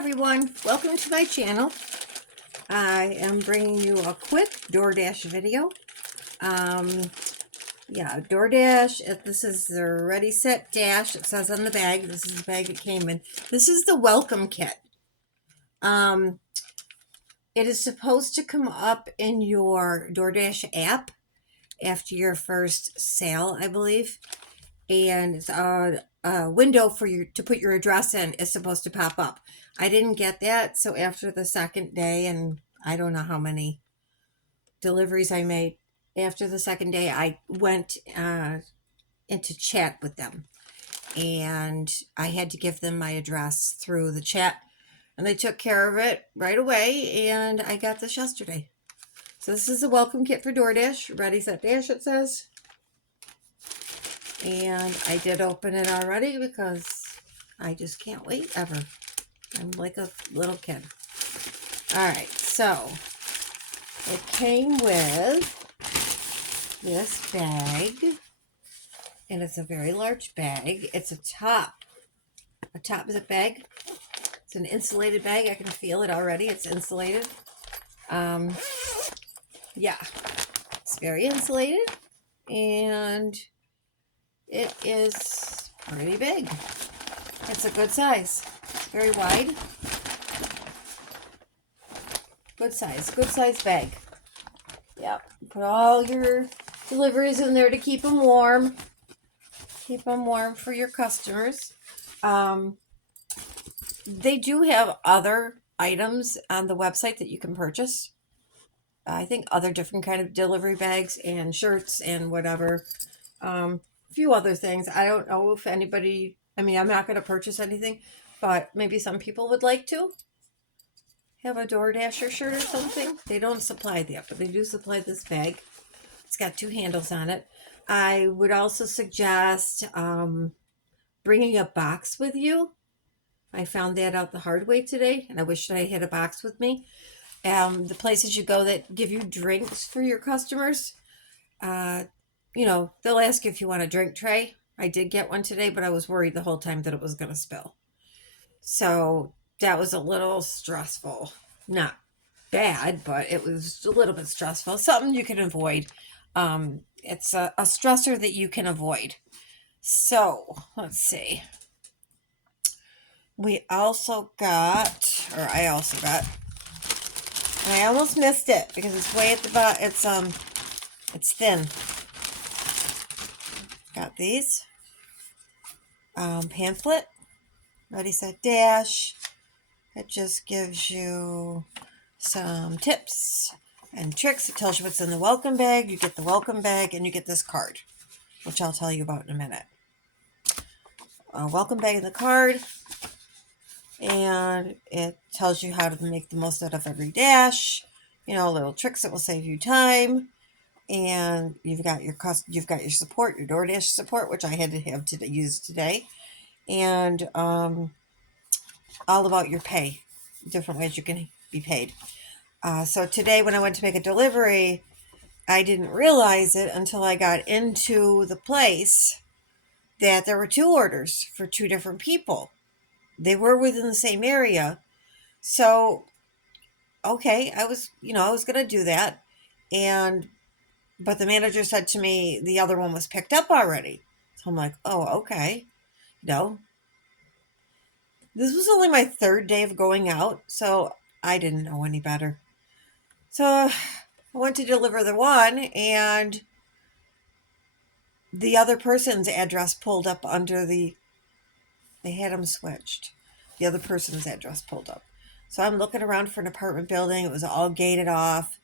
everyone, welcome to my channel. I am bringing you a quick DoorDash video. DoorDash, this is the Ready Set Dash. It says on the bag, this is the bag it came in. This is the Welcome Kit. It is supposed to come up in your DoorDash app after your first sale, I believe. And it's a window for you to put your address in is supposed to pop up. I didn't get that, so after the second day, and I don't know how many deliveries I made, after the second day, I went into chat with them, and I had to give them my address through the chat, and they took care of it right away, and I got this yesterday. So this is a welcome kit for DoorDash. Ready, Set, Dash, it says. And I did open it already because I just can't wait ever. I'm like a little kid. All right, so it came with this bag, and it's a very large bag. It's a top zip bag. It's an insulated bag. I can feel it already. It's insulated. Yeah, it's very insulated, and it is pretty big. It's a good size. It's very wide. Good size bag. Yep. Put all your deliveries in there to keep them warm. Keep them warm for your customers. They do have other items on the website that you can purchase. I think other different kind of delivery bags and shirts and whatever. A few other things. I don't know if anybody, I'm not going to purchase anything, but maybe some people would like to have a DoorDasher shirt or something. They don't supply that, but they do supply this bag. It's got two handles on it. I would also suggest bringing a box with you. I found that out the hard way today, and I wish I had a box with me. The places you go that give you drinks for your customers, they'll ask you if you want a drink tray. I did get one today, but I was worried the whole time that it was going to spill. So that was a little stressful. Not bad, but it was a little bit stressful. Something you can avoid. It's a stressor that you can avoid. So let's see. I also got, and I almost missed it because it's way at the bottom. It's thin. Got these. Pamphlet. Ready, Set, Dash. It just gives you some tips and tricks. It tells you what's in the welcome bag. You get the welcome bag and you get this card, which I'll tell you about in a minute. Welcome bag and the card. And it tells you how to make the most out of every dash. Little tricks that will save you time. And you've got your support, your DoorDash support, which I had to have to use today. And all about your pay, different ways you can be paid. So today when I went to make a delivery, I didn't realize it until I got into the place that there were two orders for two different people. They were within the same area. So, okay, I was going to do that. But the manager said to me, the other one was picked up already. So I'm like, oh, okay. This was only my third day of going out, so I didn't know any better. So I went to deliver the one, and the other person's address pulled up under they had them switched. The other person's address pulled up. So I'm looking around for an apartment building. It was all gated off.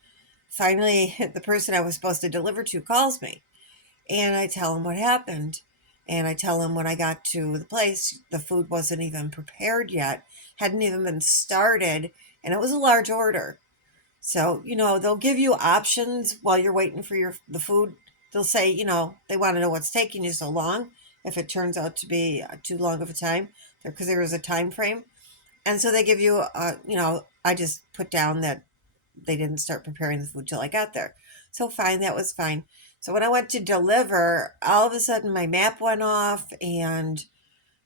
Finally, the person I was supposed to deliver to calls me, and I tell him what happened. And I tell him when I got to the place, the food wasn't even prepared yet, hadn't even been started, and it was a large order. So, they'll give you options while you're waiting for the food. They'll say, they want to know what's taking you so long, if it turns out to be too long of a time, because there is a time frame. And so they give you, I just put down that they didn't start preparing the food till I got there. So fine, that was fine. So when I went to deliver, all of a sudden my map went off, and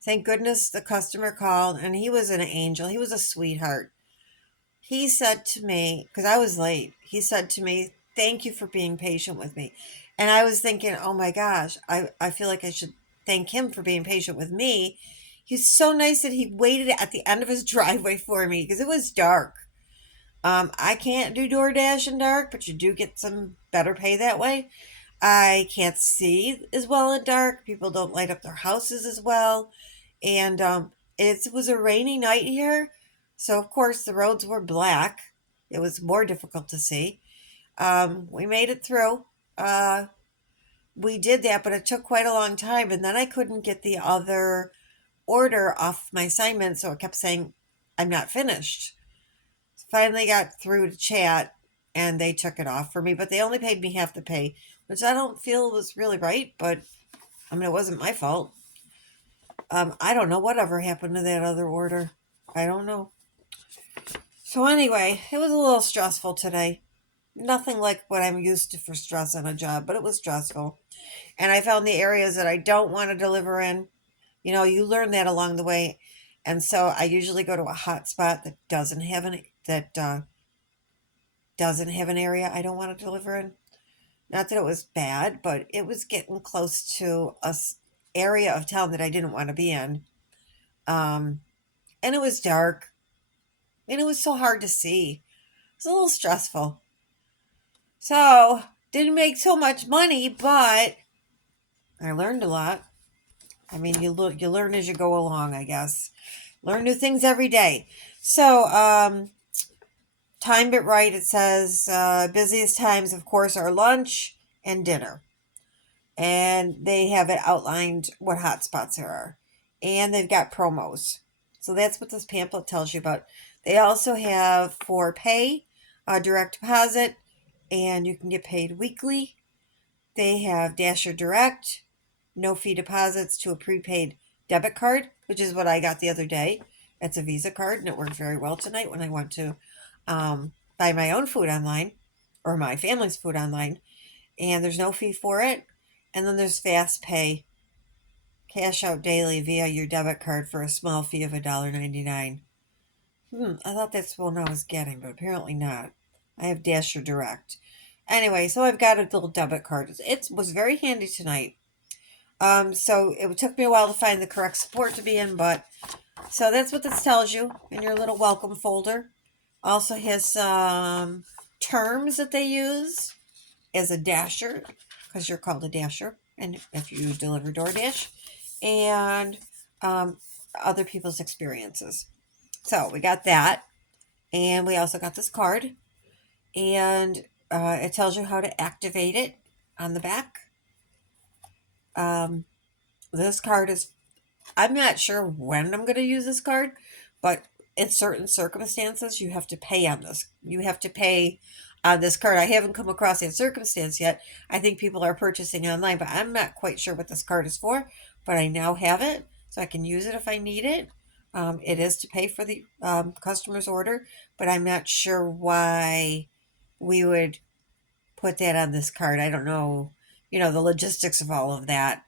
Thank goodness the customer called, and he was an angel. He was a sweetheart. He said to me, because I was late, he said to me, "Thank you for being patient with me." And I was thinking, oh my gosh, I feel like I should thank him for being patient with me. He's so nice that he waited at the end of his driveway for me because it was dark. I can't do DoorDash in dark, but you do get some better pay that way. I can't see as well in dark. People don't light up their houses as well. And it was a rainy night here. So, of course, the roads were black. It was more difficult to see. We made it through. Uh, we did that, but it took quite a long time. And then I couldn't get the other order off my assignment. So it kept saying, I'm not finished. Finally got through to chat and they took it off for me, but they only paid me half the pay, which I don't feel was really right, but I mean, it wasn't my fault. I don't know whatever happened to that other order. I don't know. So, anyway, it was a little stressful today. Nothing like what I'm used to for stress on a job, but it was stressful. And I found the areas that I don't want to deliver in. You know, you learn that along the way. And so I usually go to a hot spot that doesn't have an area I don't want to deliver in. Not that it was bad, but it was getting close to area of town that I didn't want to be in. Um, and it was dark, and it was so hard to see. It was a little stressful. So didn't make so much money, but I learned a lot. I mean, you learn as you go along, I guess. Learn new things every day. So timed it right. It says busiest times, of course, are lunch and dinner. And they have it outlined what hotspots there are. And they've got promos. So that's what this pamphlet tells you about. They also have for pay, direct deposit, and you can get paid weekly. They have Dasher Direct, no fee deposits to a prepaid debit card, which is what I got the other day. It's a Visa card, and it worked very well tonight when I went to buy my own food online or my family's food online. And there's no fee for it. And then there's Fast Pay, cash out daily via your debit card for a small fee of $1.99. I thought that's the one I was getting, but apparently not. I have Dasher Direct. Anyway, so I've got a little debit card. It was very handy tonight. So it took me a while to find the correct support to be in, but so that's what this tells you in your little welcome folder. Also has some terms that they use as a dasher, because you're called a dasher, and if you deliver DoorDash, and other people's experiences. So we got that, and we also got this card, and it tells you how to activate it on the back. This card is, I'm not sure when I'm going to use this card, but in certain circumstances, you have to pay on this. You have to pay on this card. I haven't come across that circumstance yet. I think people are purchasing online, but I'm not quite sure what this card is for. But I now have it, so I can use it if I need it. It is to pay for the customer's order, but I'm not sure why we would put that on this card. I don't know, the logistics of all of that.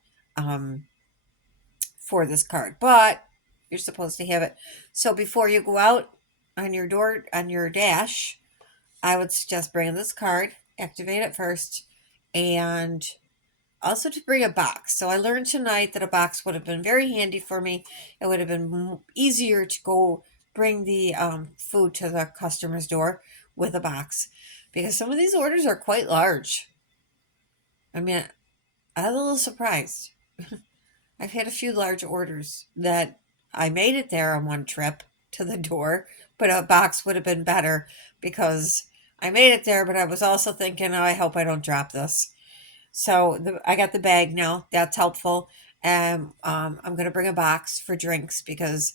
For this card, but you're supposed to have it. So before you go out on your dash, I would suggest bringing this card, activate it first, and also to bring a box. So I learned tonight that a box would have been very handy for me. It would have been easier to go bring the food to the customer's door with a box, because some of these orders are quite large. I mean, I was a little surprised. I've had a few large orders that I made it there on one trip to the door, but a box would have been better because I made it there, but I was also thinking, oh, I hope I don't drop this. So I got the bag now. That's helpful. And I'm going to bring a box for drinks because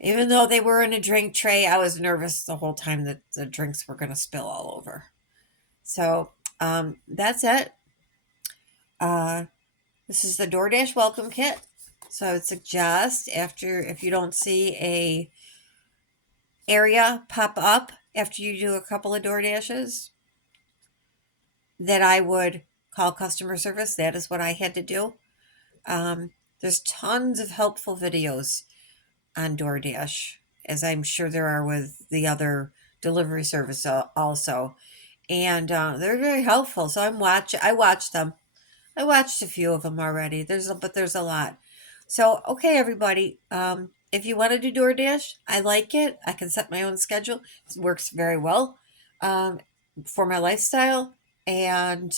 even though they were in a drink tray, I was nervous the whole time that the drinks were going to spill all over. So that's it. This is the DoorDash Welcome Kit. So I would suggest if you don't see a area pop up after you do a couple of DoorDashes, that I would call customer service. That is what I had to do. There's tons of helpful videos on DoorDash, as I'm sure there are with the other delivery service also. And they're very helpful. So I watch them. I watched a few of them already. But there's a lot. So okay, everybody. If you want to do DoorDash, I like it. I can set my own schedule. It works very well um, for my lifestyle, and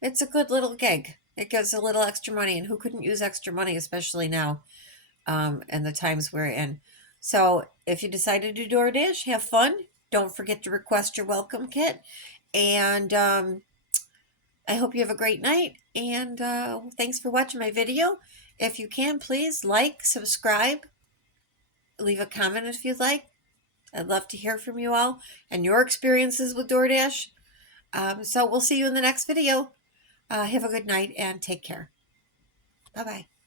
it's a good little gig. It gives a little extra money, and who couldn't use extra money, especially now and the times we're in. So if you decide to do DoorDash, have fun. Don't forget to request your welcome kit, and I hope you have a great night, and thanks for watching my video. If you can, please like, subscribe, leave a comment if you'd like. I'd love to hear from you all and your experiences with DoorDash. So we'll see you in the next video. Have a good night and take care. Bye-bye.